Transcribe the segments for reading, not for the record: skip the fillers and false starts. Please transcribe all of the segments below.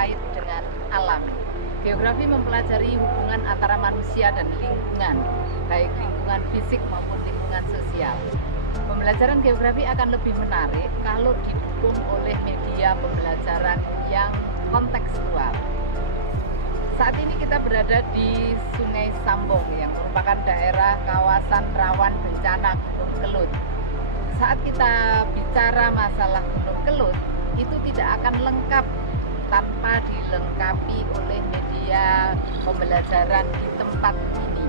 terkait dengan alam. Geografi mempelajari hubungan antara manusia dan lingkungan, baik lingkungan fisik maupun lingkungan sosial. Pembelajaran geografi akan lebih menarik kalau didukung oleh media pembelajaran yang kontekstual. Saat ini kita berada di Sungai Sambong yang merupakan daerah kawasan rawan bencana Gunung Kelut. Saat kita bicara masalah Gunung Kelut, itu tidak akan lengkap tanpa dilengkapi oleh media pembelajaran di tempat ini.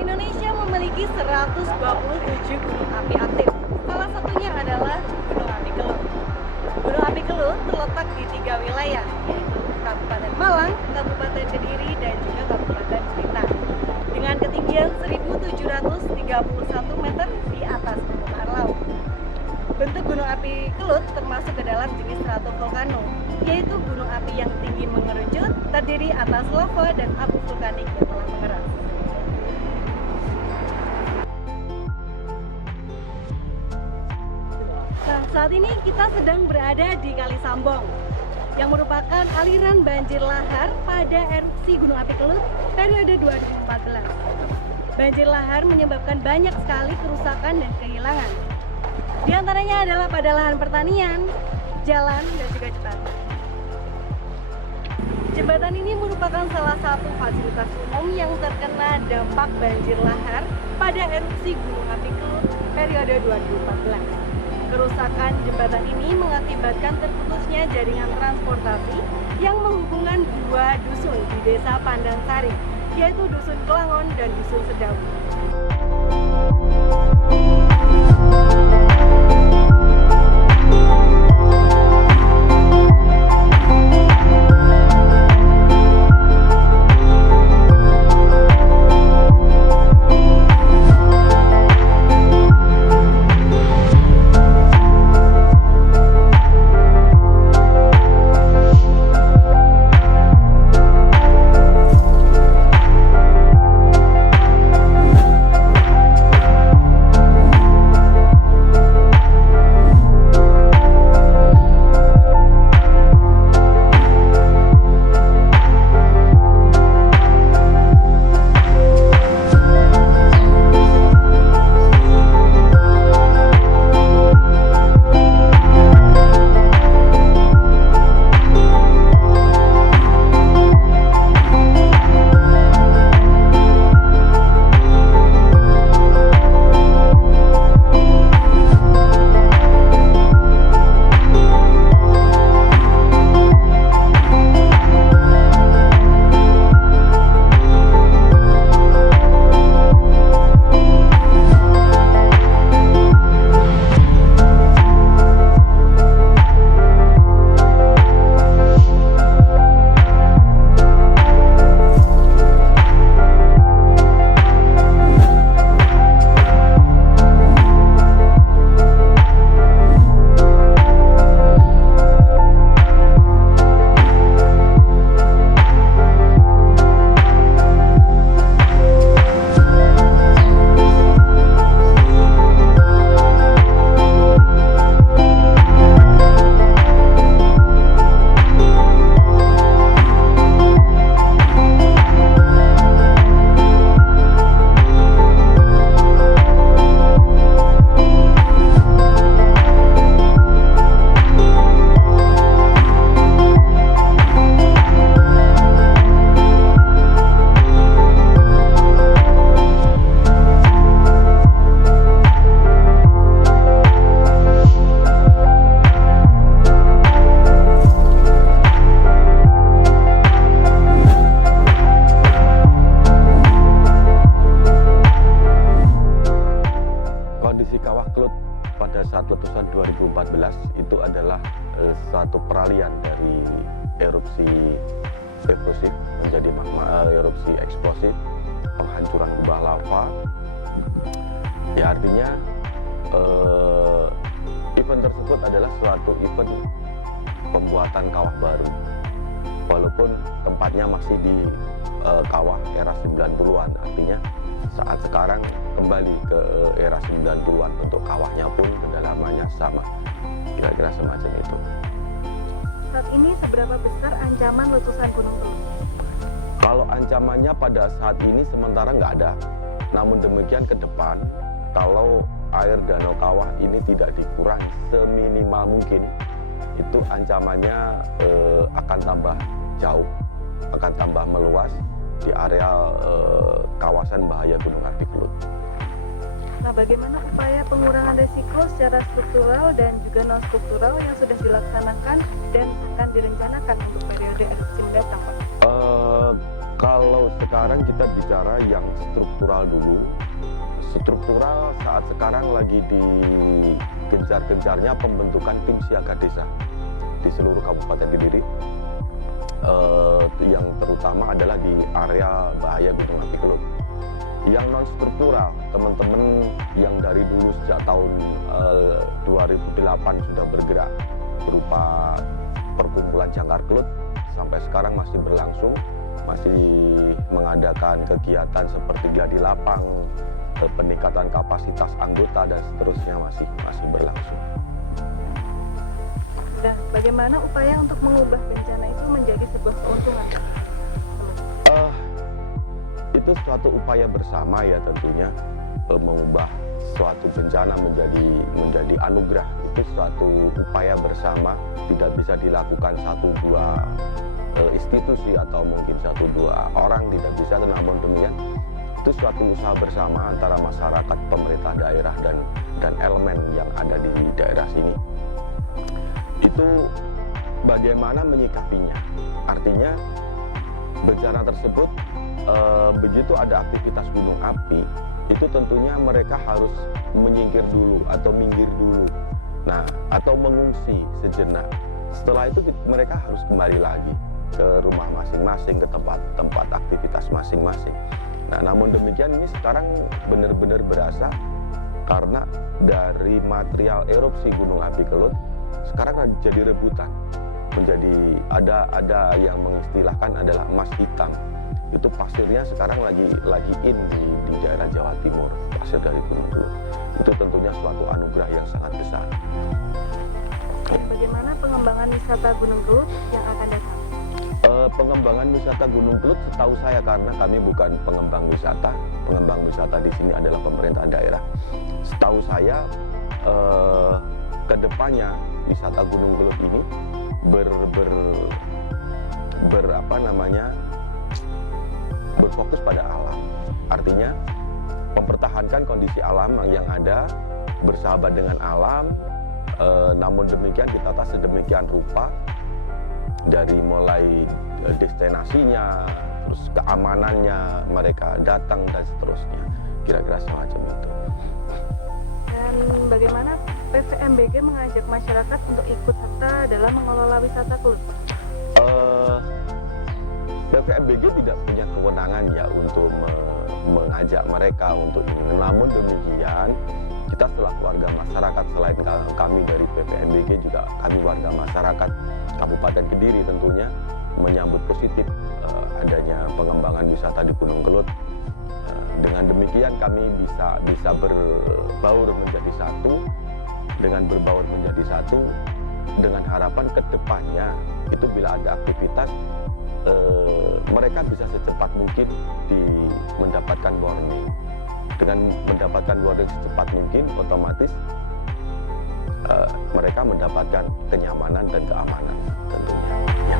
Indonesia memiliki 127 gunung api aktif. Salah satunya adalah Gunung Api Kelut. Gunung Api Kelut terletak di 3 wilayah, yaitu Kabupaten Malang, Kabupaten Kediri, dan juga Kabupaten Blitar. Dengan ketinggian 1.731 meter di atas permukaan laut. Bentuk Gunung Api Kelut termasuk ke dalam jenis stratovolcano, yaitu gunung api yang tinggi mengerucut, terdiri atas lava dan abu vulkanik yang telah mengeras. Nah, saat ini kita sedang berada di Kali Sambong, yang merupakan aliran banjir lahar pada erupsi Gunung Api Kelut periode 2014. Banjir lahar menyebabkan banyak sekali kerusakan dan kehilangan. Di antaranya adalah pada lahan pertanian, jalan, dan juga jembatan. Jembatan ini merupakan salah satu fasilitas umum yang terkena dampak banjir lahar pada erupsi Gunung Api Kelut periode 2014. Kerusakan jembatan ini mengakibatkan terputusnya jaringan transportasi yang menghubungkan dua dusun di Desa Pandansari, yaitu Dusun Kelangon dan Dusun Sedawu. erupsi eksplosif, penghancuran kubah lava. Ya artinya event tersebut adalah suatu event pembuatan kawah baru. Walaupun tempatnya masih di kawah era 90-an, artinya saat sekarang kembali ke era 90-an, untuk kawahnya pun kedalamannya sama, kira-kira semacam itu. Saat ini seberapa besar ancaman letusan Gunung Kelut? Kalau ancamannya pada saat ini sementara nggak ada, namun demikian ke depan, kalau air danau kawah ini tidak dikurangi seminimal mungkin, itu ancamannya akan tambah jauh, akan tambah meluas di area kawasan bahaya Gunung Api Kelut. Nah, bagaimana upaya pengurangan risiko secara struktural dan juga non-struktural yang sudah dilaksanakan dan akan direncanakan untuk periode erupsi mendatang, Pak? Kalau sekarang kita bicara yang struktural dulu. Struktural saat sekarang lagi digencar-gencarnya pembentukan tim siaga desa di seluruh Kabupaten Kediri. Yang terutama adalah di area bahaya Gunung Api Kelut. Yang non struktural, teman-teman yang dari dulu sejak tahun 2008 sudah bergerak berupa perkumpulan Jangkar Kelut, sampai sekarang masih berlangsung, masih mengadakan kegiatan seperti gladi lapang, peningkatan kapasitas anggota dan seterusnya masih berlangsung. Nah, bagaimana upaya untuk mengubah bencana itu menjadi sebuah keuntungan? Itu suatu upaya bersama ya tentunya, mengubah suatu bencana menjadi anugerah. Itu suatu upaya bersama, tidak bisa dilakukan satu dua institusi atau mungkin satu dua orang, tidak bisa. Namun demikian itu suatu usaha bersama antara masyarakat, pemerintah daerah dan elemen yang ada di daerah sini. Itu bagaimana menyikapinya, artinya bencana tersebut begitu ada aktivitas gunung api, itu tentunya mereka harus menyingkir dulu atau minggir dulu, nah atau mengungsi sejenak. Setelah itu mereka harus kembali lagi ke rumah masing-masing, ke tempat aktivitas masing-masing. Nah, namun demikian ini sekarang benar-benar berasa karena dari material erupsi Gunung Api Kelut sekarang jadi rebutan, menjadi ada yang mengistilahkan adalah emas hitam. Itu pasirnya sekarang lagi in di daerah Jawa Timur, pasir dari Gunung Kelut. Itu tentunya suatu anugerah yang sangat besar. Bagaimana pengembangan wisata Gunung Kelut yang akan datang? Pengembangan wisata Gunung Kelut setahu saya, karena kami bukan pengembang wisata di sini adalah pemerintah daerah. Setahu saya kedepannya wisata Gunung Kelut ini berfokus pada alam. Artinya mempertahankan kondisi alam yang ada, bersahabat dengan alam, namun demikian ditata sedemikian rupa, dari mulai destinasinya, terus keamanannya, mereka datang dan seterusnya, kira-kira semacam itu. Dan bagaimana PVMBG mengajak masyarakat untuk ikut serta dalam mengelola wisata Kelut? PVMBG tidak punya kewenangan ya untuk mengajak mereka untuk ini. Namun demikian, kita selaku warga masyarakat, selain kami dari PVMBG, juga kami warga masyarakat Kabupaten Kediri tentunya menyambut positif adanya pengembangan wisata di Gunung Kelut. Dengan demikian kami bisa berbaur menjadi satu, dengan berbaur menjadi satu, dengan harapan kedepannya itu bila ada aktivitas mereka bisa secepat mungkin mendapatkan warning. Dengan mendapatkan warning secepat mungkin, otomatis mereka mendapatkan kenyamanan dan keamanan tentunya. Ya.